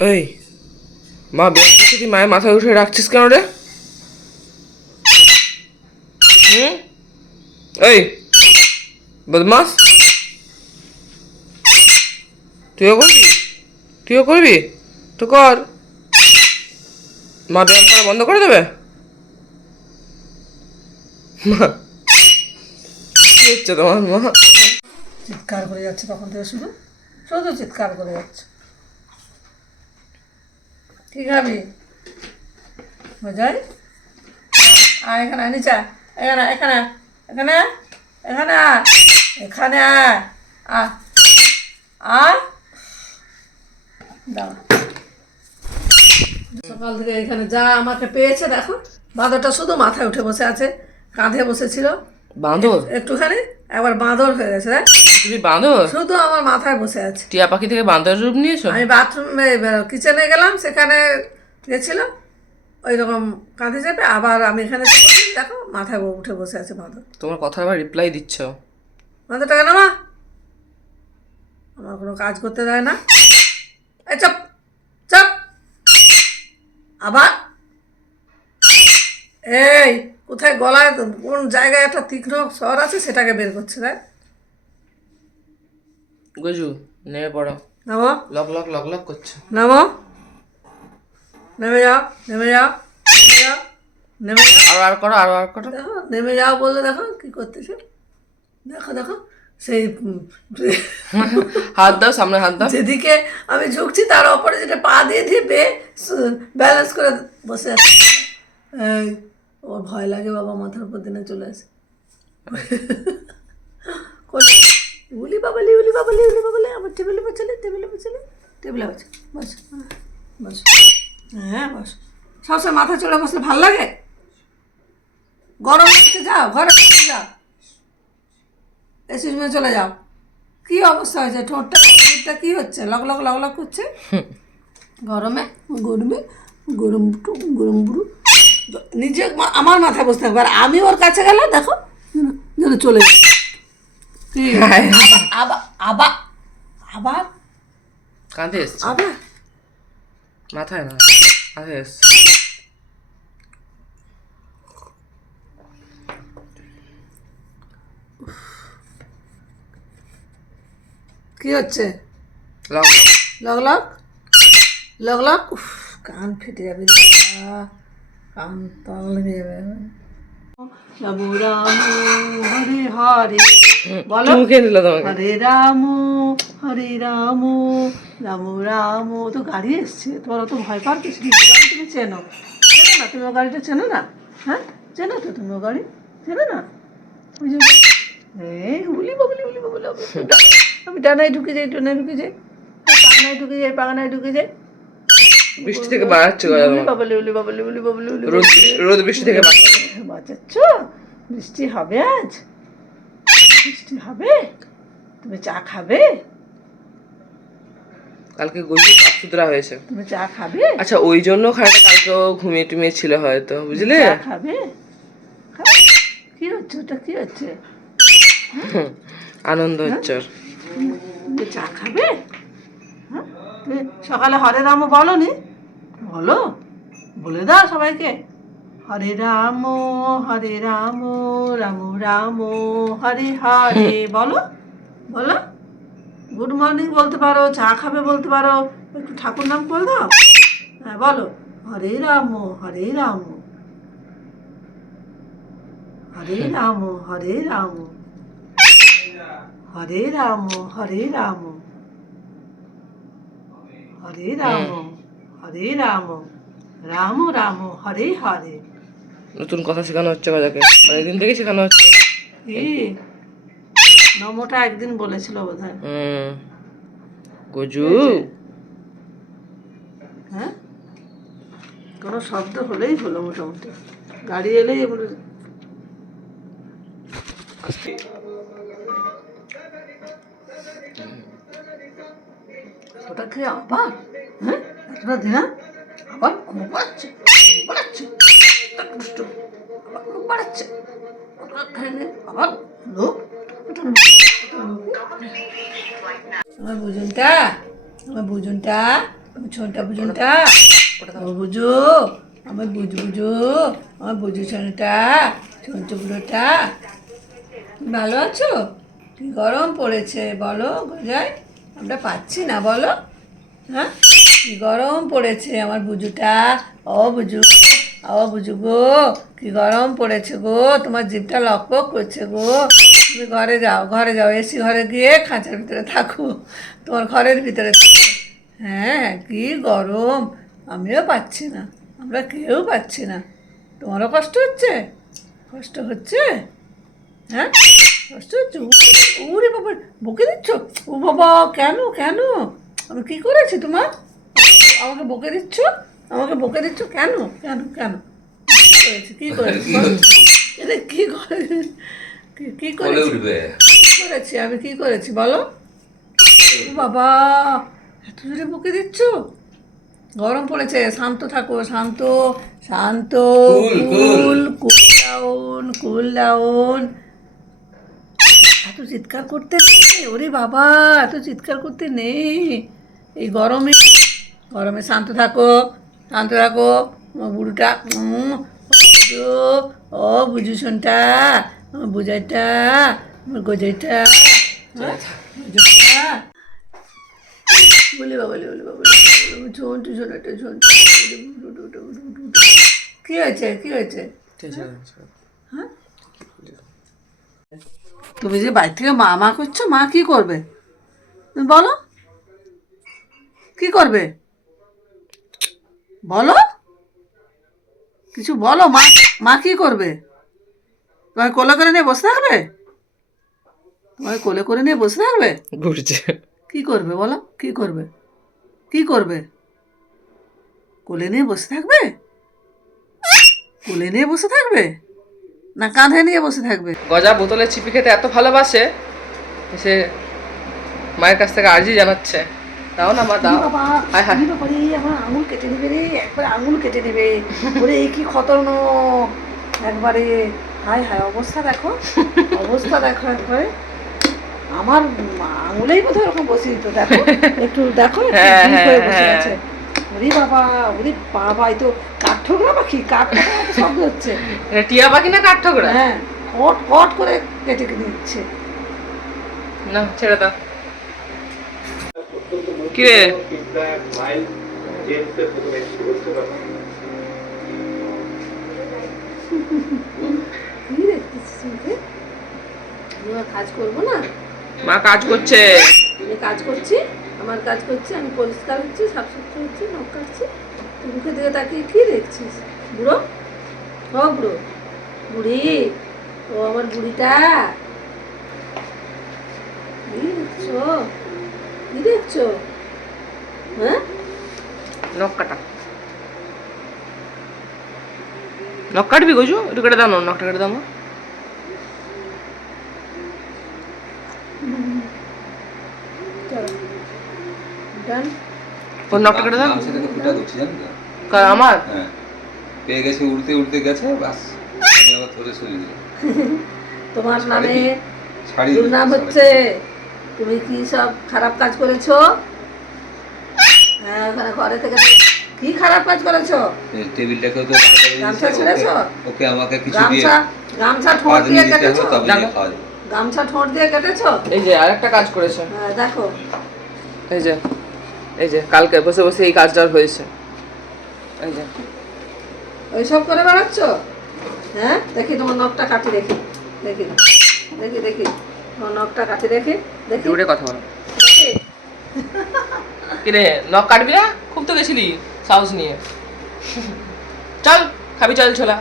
এই মা ব্যায়াম করছে, তুই মায়ের মাথায় উঠে রাখছিস কেন রে? হুম, এই বদমাস, তুইও করবি? তুইও করবি? তো কর। মা ব্যায়াম করা বন্ধ করে দেবে? মা, কি হচ্ছে তোমার মা? চিৎকার করে যাচ্ছে তখন থেকে, শুধু শুধু চিৎকার করে যাচ্ছে। কি খাবি বোঝাই? আয় এখানে, নিচে এখানে এখানে এখানে এখানে আয়, এখানে আয়, আয় আয়, দাও। সকাল থেকে এখানে যা আমাকে পেয়েছে দেখো, বাঁদরটা শুধু মাথায় উঠে বসে আছে, কাঁধে বসেছিল বাঁদর? একটুখানি, একবার বাঁদর হয়ে গেছে। দেখ তুমি বাঁদর? শুধু আমার মাথায় বসে আছে। টিয়া পাখি থেকে বাঁদর রূপ নিয়েছো? আমি বাথরুমে কিচেনে গেলাম, সেখানে গেছিলাম ওই রকম কাঁধে চেপে, আবার আমি এখানে চেপেছি, দেখো মাথায় উঠে বসে আছে বাঁদর। তোমার কথা আবার রিপ্লাই দিচ্ছ। বাঁদরটা কেন মা আমার কোনো কাজ করতে দেয় না? এই চপ চপ, আবার এই কোথায় গলায় কোন জায়গায় একটা তীক্ষ্ণ স্বর আছে সেটাকে বের করছে। দেখ গজু, নেমে পড়ো। নামো লক লক লক লক করছে। নামো, নেমে যাও নেমে যাও নেমে যাও নেমে যাও, আরো আর করো, আরো আর করো। দেখো নেমে যাও বললে দেখো কি করতেছে, দেখো দেখো সেই হাত দাও, সামনে হাত দাও। যেদিকে আমি ঝুঁকছি তার অপরে যেটা পা দিয়ে দিয়ে ব্যালেন্স করে বসে আছে। এই, ওর ভয় লাগে বাবা, মাথার উপর দিনে চলে আসে। উলি বাবালি উলি বাবালি উলি বাবালি, আমার টেবিলে বসলে টেবিলে বসলে টেবিলে বসে বস বস, হ্যাঁ বস। সবসময় মাথা চড়ে বসলে ভাল লাগে? গরম লাগছে, যাও ঘরে বসে যাও, এসি রুমে চলে যাও। কি অবস্থা হয়েছে, ঠোঁটটা ঠোঁটটা কি হচ্ছে, লক লক লক লক করছে গরমে গরমে, গরম বুটু গরম বুড়ু। নিজে আমার মাথায় বসতে থাকবে, আর আমি ওর কাছে গেলে দেখো যেন চলে যায়। কি আবার আবার আবার কাঁধে এসছে, আবার মাথায় না, কাঁধে এসছে। কি হচ্ছে? Lock lock. Lock lock lock lock, উফ, কান ফেটে যাবে, কান তল লেগে যাবে। রাম রাম হরে হরে, বলো মুখে দিল তোমাকে। হরে রাম রাম রাম। তো গাড়ি এসছে, তোমার অত ভয় পার কিছু নেই, গাড়ি তুমি চেনো, চেনো না তুমি ও গাড়িটা চেনো না? হ্যাঁ চেনো তো তুমি ও গাড়ি, চেনো না? ওই যে এই উলি বাবলি উলি বাবলি, আমি ডানায় ঢুকে যাই, ডানায় ঢুকে যাই, পাগনায় ঢুকে যাই, পাগনায় ঢুকে যাই। বৃষ্টি থেকে বাঁচাচ্ছে গলা উলি তোমার। বাবলি উলি বাবলি উলি বাবলি উলি রোদ, রোদ বৃষ্টি থেকে বাঁচাচ্ছে। বাঁচাচ্ছ? বৃষ্টি হবে আজ, বৃষ্টি হবে, তুমি চা খাবে? কালকে গজু সাফ সুতরা হয়েছে। তুমি চা খাবে? আচ্ছা, ওই জন্য খানিকটা কালকেও ঘুমিয়ে টুমিয়ে ছিল হয়তো, বুঝলে? চা খাবে? খাবে? কি হচ্ছে ওটা, কি হচ্ছে? আনন্দ হচ্ছে ওর। তুমি চা খাবে? হ্যাঁ, তুমি সকালে হরে রাম বলো নি? বলো, বলে দাও সবাইকে, হরে রাম রাম রাম হরে হরে, বলো বলো। গুড মর্নিং বলতে পারো, চা খাবে বলতে পারো, একটু ঠাকুর নাম করে দাও। হ্যাঁ বলো, হরে রাম হরে রাম হরে রাম হরে রাম হরে রাম হরে রাম হরে রাম হরে রাম রাম রাম হরে হরে। নতুন কথা শেখানো হচ্ছে বাজাকে, অনেকদিন থেকে শেখানো হচ্ছে। কি নমোটা একদিন বলেছিল বোধ হয়। গজু, হ্যাঁ, কোনো শব্দ হলেই হলো, মোটামুটি গাড়ি এলেই বলে ওটা খেয়ে আবার, হ্যাঁ এতটা দিনা আবার মুখ বাড়াচ্ছে, মুখ বাড়াচ্ছে, দুষ্টু, আবার মুখ বাড়াচ্ছে, ওটা খেয়ে নে, আবার লোক, ওটা লোক, ওটা লোক। আমার বুঝুনটা, আমার বুঝুনটা ছোনটা বুঝুনটা, ও বুঝু, আমার বুঝু বুঝু, আমার বুঝু ছোনটা, ছোনটা বুড়োটা, ভালো আছো? কি গরম পড়েছে বলো গজায়, আমরা পাচ্ছি না বলো। হ্যাঁ, কি গরম পড়েছে আমার বুঝুটা, ও বুঝু, ও বুঝু গো, কি গরম পড়েছে গো, তোমার জিভটা লকপক করছে গো। তুমি ঘরে যাও, ঘরে যাও, এসি ঘরে গিয়ে খাঁচার ভিতরে থাকো, তোমার ঘরের ভিতরে থাকো। হ্যাঁ, কি গরম, আমিও পাচ্ছি না, আমরা কেউ পাচ্ছি না। তোমারও কষ্ট হচ্ছে? কষ্ট হচ্ছে? হ্যাঁ, কষ্ট হচ্ছে? ওরে বাবা, বকে দিচ্ছ? ও বাবা, কেন কেন, আমি কি করেছি তোমার? আমাকে বকে দিচ্ছ, আমাকে বকে দিচ্ছ কেন কেন কেন? কি করেছি, কি করেছি বলো? এটা কি করে, কি করেছি, কি করেছি আমি, কি করেছি বলো? ও বাবা, এত জোরে বকে দিচ্ছ? গরম পড়েছে, শান্ত থাকো, শান্ত শান্ত, কুল কুল ডাউন, কুল ডাউন। এত চিৎকার করতে নেই, ওরে বাবা, এত চিৎকার করতে নেই এই গরমে। গরমে শান্ত থাকো, শান্ত থাকো। আমার বুড়োটা, বুঝু, ও বুঝু শোনটা, আমার বুঝাইটা, আমার গোজাইটা, হ্যাঁ, বুঝুটা, বলে বাবা, বলে বাবা, ঝন্টু শোনাটা, ঝন্টু। কি হয়েছে, কি হয়েছে? হ্যাঁ, তুমি যে বাড়ি থেকে মা মা করছো, মা কি করবে তুমি বলো, কি করবে বলো, কিছু বলো। মা, মা কি করবে? তোমার কোলে করে নিয়ে বসে থাকবে? তোমার কোলে করে নিয়ে বসে থাকবে? ঘুরছে। কি করবে বলো, কি করবে, কি করবে? কোলে নিয়ে বসে থাকবে? কোলে নিয়ে বসে থাকবে না কাঁধে নিয়ে বসে থাকবে? গজা বোতলে চিপি খেতে এত ভালোবাসে, সে মায়ের কাছ থেকে আর্জি জানাচ্ছে, দাও না মা, দাও। বাবা, হায় হায়, বাবারে, আমার আঙুল কেটে নেবে রে, একবারে আঙুল কেটে নেবে। ওরে এই কি খতরনাক একবারে। হায় হায়, অবস্থা দেখো, অবস্থা দেখো একবারে। আমার আঙুলেই বোধহয় ওরকম বসে দিত, দেখো একটু, দেখো একটু হ্যাঁ, ঠিক হয়ে বসে হ্যাঁ, আছে। ওরে বাবা, ওরে বাবা, এই তো কাঠঠোকরা পাখি, কাঠঠোকরা মতো শব্দ হচ্ছে। এটা টিয়া পাখি না কাঠঠোকরা? হ্যাঁ, কট কট করে কেটে কেটে দিচ্ছে। না, ছেড়ে দাও। কি রে, কি দেখতেছিস মুখে? আমি আর কাজ করবো না? মা কাজ করছে। আমি কাজ করছি, আমার কাজ করছি, আমি পরিষ্কার হচ্ছি, সাফসুতরা হচ্ছি, নখ কাটছি। তুই মুখের দিকে তাকিয়ে কি দেখছিস? বুড়ো, ও বুড়ো, বুড়ি, ও আমার বুড়িটা, কি দেখছো, কি দেখছো? হ্যাঁ, নখ কাটা, নখ কাটবি গজু? একটু কেটে দাও না, নখটা কেটে দাও মা। চলো ডান। ওর নখটা কেটে দাও। গামছা থেকে ফুটা করছি জানো তো? কার, আমার? হ্যাঁ, পেয়ে গেছে, উড়তে উড়তে গেছে, বাস আমি আবার ধরে সরিয়ে দিলাম। তোমার নামে ছাড়ি দুর্নাম হচ্ছে। তুমি কি সব খারাপ কাজ করেছো? হ্যাঁ, ওখানে ঘরে থেকে কি খারাপ কাজ করেছো? টেবিলটাকেও তো গামছা ছেড়েছো? ওকে আমাকে কিছু দিয়ে গামছা, গামছা ঠোঁট কাজ দিয়ে নিয়ে দিতে কেটেছো? হবে, তবে নিয়ে খাওয়া যাবে। গামছা ঠোঁট দিয়ে কেটেছো? এই যে আরেকটা কাজ করেছে, হ্যাঁ, দেখো, এই যে, এই যে কালকে বসে বসে এই কাজটা হয়েছে, এই যে। ওইসব করে বেড়াচ্ছ? হ্যাঁ, দেখি তোমার নখটা কাটি, দেখি দেখি দেখি দেখি তোমার নখটা কাটি, দেখি দেখি জোরে কথা বলো। দেখি। কি রে, নখ কাটবি না? খুব তো গেছিলি সাহস নিয়ে। চল খাবি, চল ছোলা।